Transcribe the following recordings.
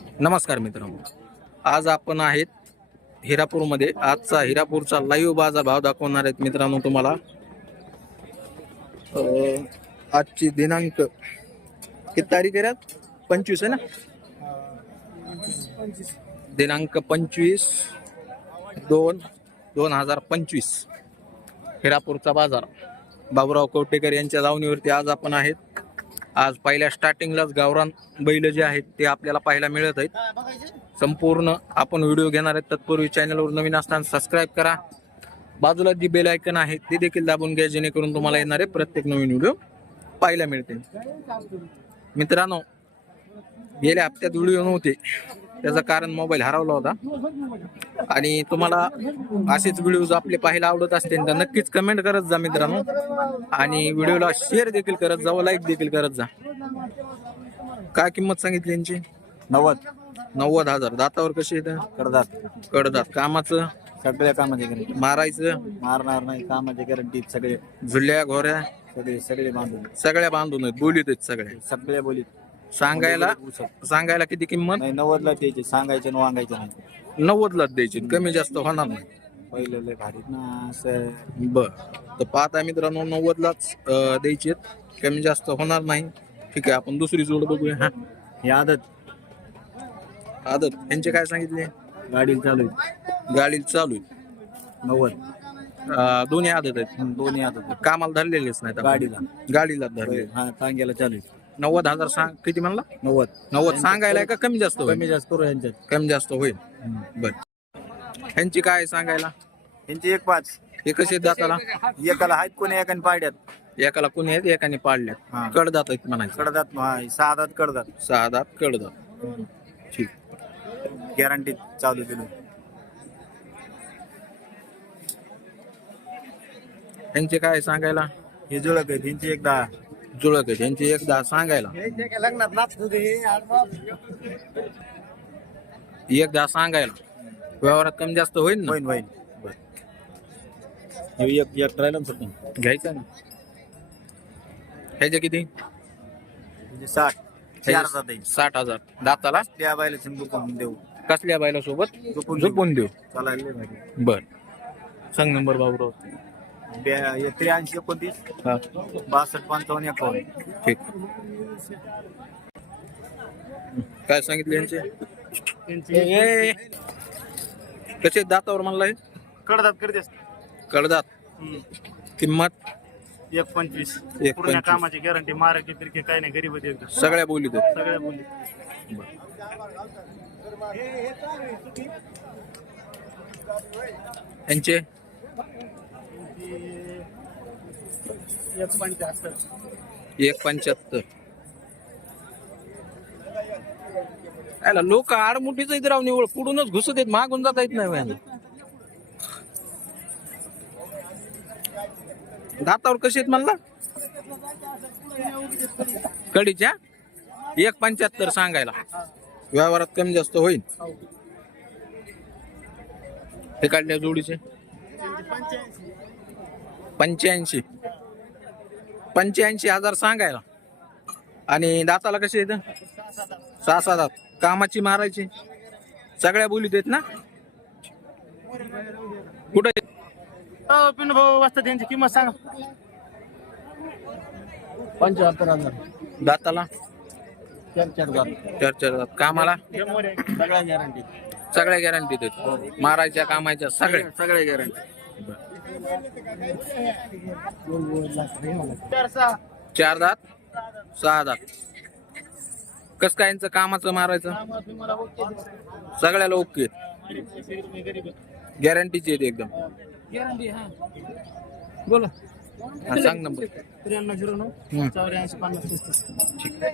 नमस्कार मित्रांनो. आज आपण आहेत हिरापूरमध्ये. आजचा हिरापूरचा लाईव्ह बाजार भाव दाखवणार आहेत मित्रांनो तुम्हाला. अं, आजची दिनांक किती तारीख आहे पंचवीस आहे ना? दिनांक पंचवीस दोन दोन हजार पंचवीस. हिरापूरचा बाजार. बाबुराव कवटेकर यांच्या लावणीवरती आज आपण आहेत. आज पहिल्या स्टार्टिंगलाच गावरान बैल जे आहेत ते आपल्याला पाहायला मिळत आहेत. संपूर्ण आपण व्हिडिओ घेणार आहेत. तत्पूर्वी चॅनलवर नवीन असताना सबस्क्राईब करा. बाजूला जी बेल आयकन आहे ते देखील दाबून घ्या जेणेकरून तुम्हाला येणारे प्रत्येक नवीन व्हिडिओ पाहायला मिळतील. मित्रांनो गेल्या हप्त्यात व्हिडिओ नव्हते. त्याचं कारण मोबाईल हरवला होता. आणि तुम्हाला असेच व्हिडिओज आपले पाहायला आवडत असतील तर नक्कीच कमेंट करत जा मित्रांनो. आणि व्हिडिओला शेअर देखील करत जा व लाईक देखील करत जा. काय किंमत सांगितली यांची? नव्वद. नव्वद हजार. दातावर कशी येतं करतात कडदात कामाचं? सगळ्या कामाची गॅरंटी मारायचं? मारणार नाही. कामाची गॅरंटी सगळे. झुल्या घोऱ्या? सगळे सगळे बांधून. सगळ्या बांधून आहेत. बोलीत आहेत सगळ्या सगळे बोलीत. सांगायला सांगायला किती किंमत? नाही नव्वदला द्यायचे सांगायचे आणि वांगायचे नाही. नव्वदलाच द्यायची कमी जास्त होणार नाही. पहिले लय भारीत ना बर. तर पाहता मित्रांनो नव्वदलाच द्यायचे कमी जास्त होणार नाही. ठीक आहे आपण दुसरी जोड बघूया. हा. ही आदत. आदत. यांचे काय सांगितले? गाडी चालू आहे. गाडी चालू आहे. नव्वद. अं, दोन्ही आदत आहेत. हं, दोन्ही आदत कामाला धरलेलेच नाहीत आपण. गाडीला. गाडीला धरले हा टांग्याला चालू आहे. नव्वद हजार सांग. किती म्हणला? नव्वद. नव्वद. सांगायला आहे का कमी जास्त होईल? कमी जास्त करू यांच्यात. कमी जास्त होईल. बर. ह्यांची काय सांगायला? यांची एक पाच. हे कसे दाताला? एकाला आहेत कोणी एकाने पाड्यात एकाला कुणी आहेत? एकाने पाडल्यात. हा. कडदात आहेत म्हणायचं. कडदात हा सहा दात कडदात. सहा दात कडदात ठीक. गॅरंटी चालू केली. ह्यांचे काय सांगायला? हे जुळक आहे त्यांची एक दहा. जुळक आहेत ह्यांची एक दहा सांगायला. लग्नात नाच एक दहा सांगायला. व्यवहारात कमी जास्त होईल ना? होईन होईन. एक एक राहिलं ना फक्त घ्यायचं ना? ह्याचे किती? म्हणजे साठ. चार जात आहे साठ हजार. दाताला? त्या बायला चिंबू करून देऊ? कसल्या बायला सोबत? झोपून देऊ. झोपून देऊ. चालायला बर. सांग नंबर बाबूराव. त्र्याऐंशी एकोणतीस हा. बासष्ट पंचावन्न एकावन्न. ठीक. काय सांगितले यांचे? ए, कसे दातावर म्हणलाय? कडदात करतेस कडदात. किंमत? एक पंचवीस. एक पूर्ण पंचवीस. कामाची गॅरंटी मारायची तिरकी काय नाही गरीब होते एकदम. सगळ्या बोलीत आहेत. सगळ्या बोली यांचे? एक पंच्याहत्तर एक पंच्याहत्तर. याला लोक आडमुठीच इथे राव निवड पुढूनच घुसत आहेत मागून जाता येत नाही व्हॅन. दातावर कसे आहेत म्हणला? कडीच्या? एक पंच्याहत्तर सांगायला. व्यवहारात कमी जास्त होईल. हे. काढल्या जोडीचे. पंच्याऐंशी. पंच्याऐंशी हजार सांगायला. आणि दाताला कसे येतं सहा सात दात कामाची मारायची. सगळ्या बोलीत आहेत ना? कुठे? पिन भाऊ वाजता त्यांची किंमत सांगा. पंच्याहत्तर हजार. दाताला? चार चार हजार. चार चार दात कामाला? सगळ्या गॅरंटी सगळ्या गॅरंटीत आहेत मारायच्या कामाच्या सगळ्या सगळ्या गॅरंटी चार दात? सहा दात. कस काय यांचं कामाचं मारायचं? सगळ्याला ओके गॅरंटीची आहेत एकदम. गॅरंटी हा बोला. हा, सांग नंबर. त्र्याण्णव झिरो नऊ. चौऱ्याऐंशी पन्नास पस्तीस. ठीक.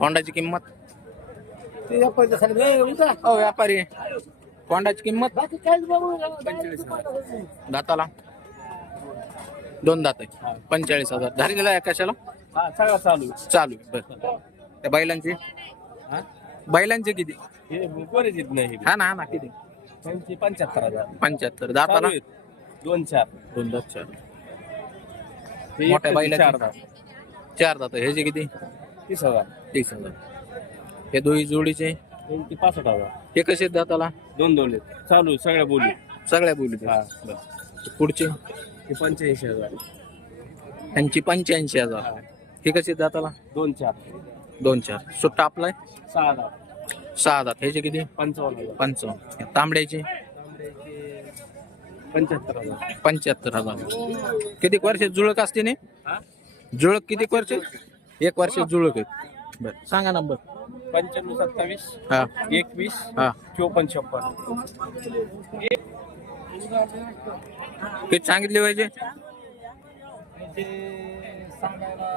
होंडाची किंमत? ते व्यापारी. हो व्यापारी. कोंडाची किंमत? बाकी काहीच बघू नका. पंचेचाळीस दाताला? दोन दात आहे पंचेचाळीस हजार. झालेला आहे कशाला? हा, सगळा चालू चालू आहे. बरं. त्या बैलांची? हा? बैलांचे किती? हे बरेच येत नाही हा ना हा ना किती? त्यांची पंच्याहत्तर. हजार पंच्याहत्तर दाताला? आहेत. दोन चार दोन दात चार. हे मोठ्या एकट्याचे बैलाचे? चार हजार. चार दात. ह्याचे किती? तीस हजार. तीस हजार. हे दोही जोडीचे? त्यांची पासष्ट हजार हे कसे आहेत दाताला? दोन दोन आहेत. चालू आहे, सगळ्या बोली. सगळ्या बोली हा बस. पुढचे? पंच्याऐंशी हजार. यांची पंच्याऐंशी हजार. हा. हे कसे आहेत दाताला? दोन चार. दोन चार. सुट्टा आपलाय? सहा हजार. सहा हजार. ह्याचे किती? पंचावन्न हजार. पंचावन्न. तांबड्याचे? तांबड्याचे पंच्याहत्तर हजार. पंच्याहत्तर हजार. किती वर्ष जुळक असते ने हा? जुळक किती वर्ष एक वर्ष जुळक आहेत. बर सांगा नंबर. पंच्याण्णव सत्तावीस हा. एकवीस हा. चोपन्न छप्पन. किती सांगितले पाहिजे. सांगायला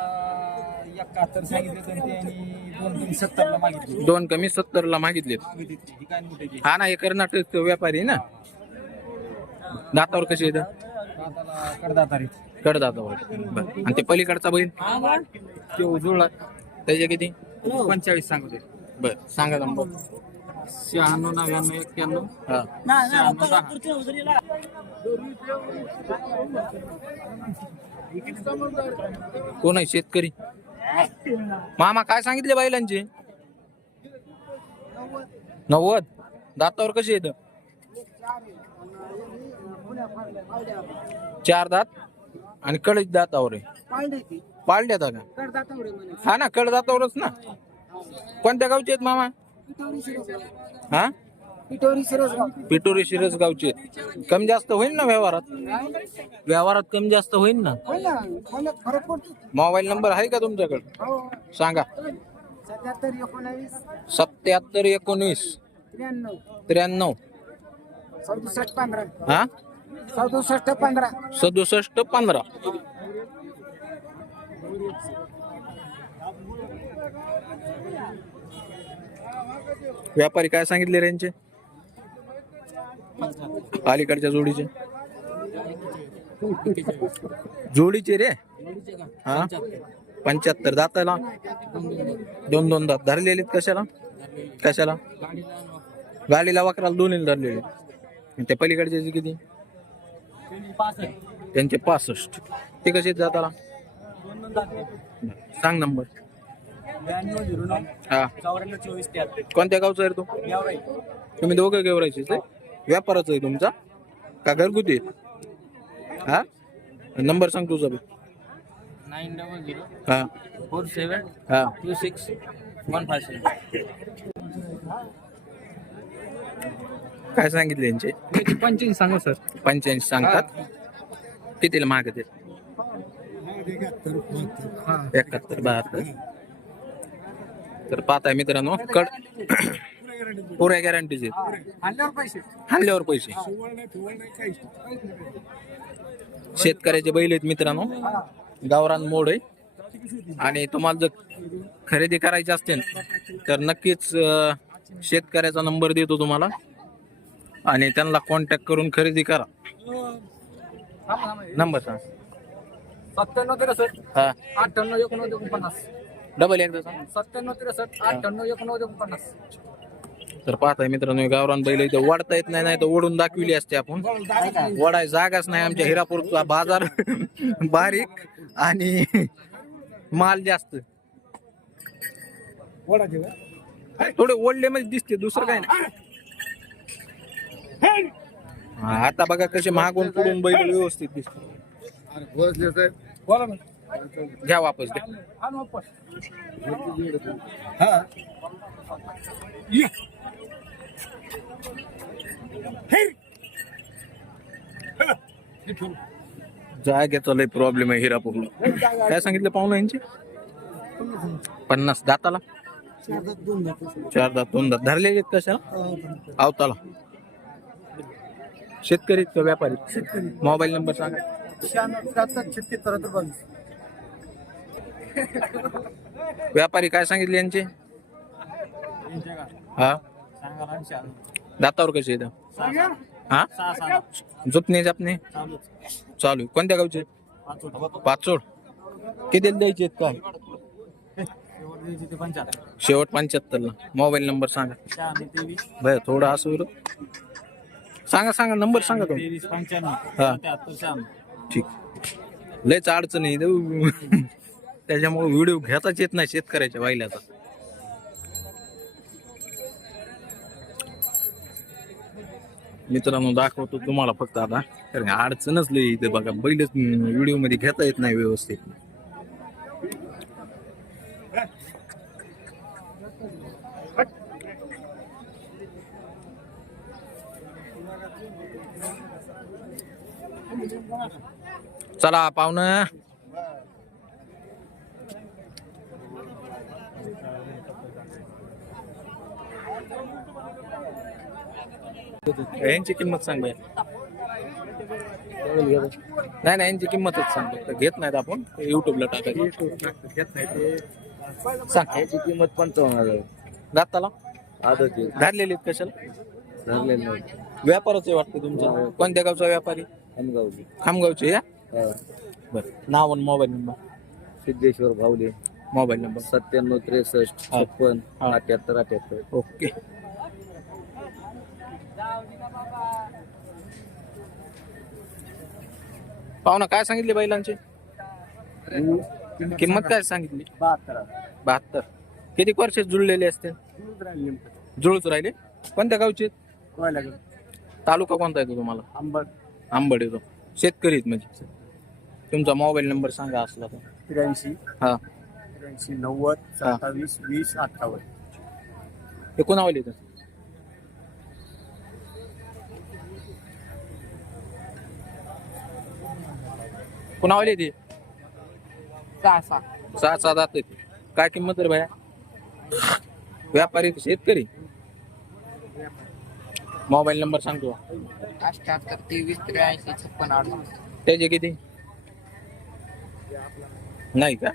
एकाहत्तर सांगितले तर ते आणि दोन तीन सत्तरला मागितले दोन कमी सत्तर ला मागितले ही काय मोठे हा ना हे कर्नाटक व्यापारी आहे ना. दातावर कसे येतं कडदातारी कडदातावर. बर. आणि ते पलीकडचा बैल ते जुळला त्याचे किती? पंचेचाळीस सांगते बर. सांगा नंबर शहाण्णव नव्याण्णव एक्क्याण्णव. हा. शहाण्णव दहा. कोण आहे शेतकरी? मामा काय सांगितले बैलांचे नव्वद. दातावर कसे येत चार दात आणि कडीच दातावर आहे. पाळल्यात का हा ना कड दातावरच ना. कोणत्या गावचे आहेत मामा? हा? पिटोरी शिरस गावचे कमी जास्त होईल ना व्यवहारात? व्यवहारात कमी जास्त होईल ना? मोबाईल नंबर आहे का तुमच्याकडे? सांगा. सत्याहत्तर एकोणीस. त्र्याण्णव. सदुसष्ट पंधरा. हा? सदुसष्ट पंधरा. सदुसष्ट पंधरा. व्यापारी काय सांगितले रेंजचे अलीकडच्या जोडीचे. जोडीचे रे? हा? पंच्याहत्तर. दाताला? दोन दोन दात. धरलेले कशाला? कशाला? गाडीला वाकराला दोन्ही धरलेले. ते त्या पलीकडचे किती? त्यांचे पासष्ट. ते कसे जाताला सांग नंबर. ब्याण्णव झिरो नऊ हा. चौऱ्याण्णव चोवीस त्र्याहत्तर कोणत्या गावचा आहे तो? तुम्ही दोघं गेवरायचे व्यापाराचा आहे तुमचा? का घरगुती? हा? नंबर सांग तुझा बी. नाईन डबल झिरो हा. फोर सेवन हा. Two six one five seven काय सांगितले यांचे? पंचवीस सांगा सर. पंच्याऐंशी सांगतात. कितीला मागत आहेत एकाहत्तर बहात्तर. तर पाहताय मित्रांनो कड पुऱ्या गॅरंटीचे आणल्यावर पैसे. शेतकऱ्याचे बैल आहेत मित्रांनो. गावरान मोड आहे. आणि तुम्हाला जर खरेदी करायची असतील तर नक्कीच शेतकऱ्याचा नंबर देतो तुम्हाला. आणि त्यांना कॉन्टॅक्ट करून खरेदी करा. नंबर सांग. सत्त्याण्णव त्रेसष्ट. हा. अठ्ठ्याण्णव एकोणनव्वद एकोणपन्नास. डबल एकदा सांग. सत्त्याण्णव त्रेसष्ट अठ्ठ्याण्णव एकोणनव्वद एकोणपन्नास. तर पाहताय मित्रांनो हे गावरान बैल इथं वाढता येत नाही नाही तर ओढून दाखविली असते आपण. वडाय जागाच नाही आमच्या हिरापूरचा बाजार. बारीक आणि माल जास्त. थोडे ओढले मध्ये दिसते दुसरं काय नाही. हा, आता बघा कसे मागून पुढून बैल व्यवस्थित दिसते बोला ना. घ्या वापस हा वापस. जाग्याचा लय प्रॉब्लेम आहे हिरापूरला. काय सांगितलं पाहुणा यांचे? पन्नास दाताला? चार दात दोन दात. धरलेले आहेत कशाला? आवताला शेतकरी का व्यापारी? मोबाईल नंबर सांगा. शहाण्णव त्र्याहत्तर छत्तीस त्र्याहत्तर बावीस व्यापारी काय सांगितले यांचे? हा. दातावर कसे येतं हा? जुपणे? जापणे चालू. कोणत्या गावचे? पाच पाचोड. किती द्यायचे आहेत काय? शेवट पंच्याहत्तर. शेवट पंच्याहत्तरला. मोबाईल नंबर सांगा. बरं थोडं असं. सांगा सांगा नंबर सांगा तुम्ही. हा. ठीक. लयच अडचण आहे त्याच्यामुळे व्हिडिओ घेताच येत नाही शेतकऱ्याच्या वाहिल्याचा. मित्रांनो दाखवतो तुम्हाला फक्त आता. कारण अडचणच लई इथे बघा. बैलच व्हिडिओमध्ये घेता येत नाही व्यवस्थित. चला पाहुणं यांची किंमत सांग नाही नाही यांची किंमतच सांग. घेत नाहीत आपण. युट्यूबला टाकायची. सांग. याची किंमत पंचावन्न हजार. दाताला? धरलेली कशाला? धरलेलं व्यापारच आहे वाटतं तुमचा कोणत्या गावचा व्यापारी? अनगावची खामगावचे या बरं. नाव आणि मोबाईल नंबर? सिद्धेश्वर भावले मोबाईल नंबर. सत्त्याण्णव त्रेसष्ट हा. छप्पन हा. अठ्याहत्तर अठ्याहत्तर. ओके. पाहुणा काय सांगितले बैलांची? किंमत काय सांगितली? बहात्तर. बहात्तर. किती वर्ष जुळलेले असते? जुळूच राहिले कोणत्या गावचे? तालुका कोणता येतो तुम्हाला? आंबट आंबड येतो. शेतकरी आहेत म्हणजे. तुमचा मोबाईल नंबर सांगा असला तर. त्र्याऐंशी. हा. त्र्याऐंशी नव्वद सत्तावीस वीस अठ्ठावन्न. हे कोणावर येतं कुणावर येते सहा सहा. सहा सहा जात काय किंमत रे भया? व्यापारी की शेतकरी? मोबाईल नंबर सांगतो. अठ्याहत्तर तेवीस त्र्याऐंशी छप्पन अडतीस त्याचे किती? नाही का?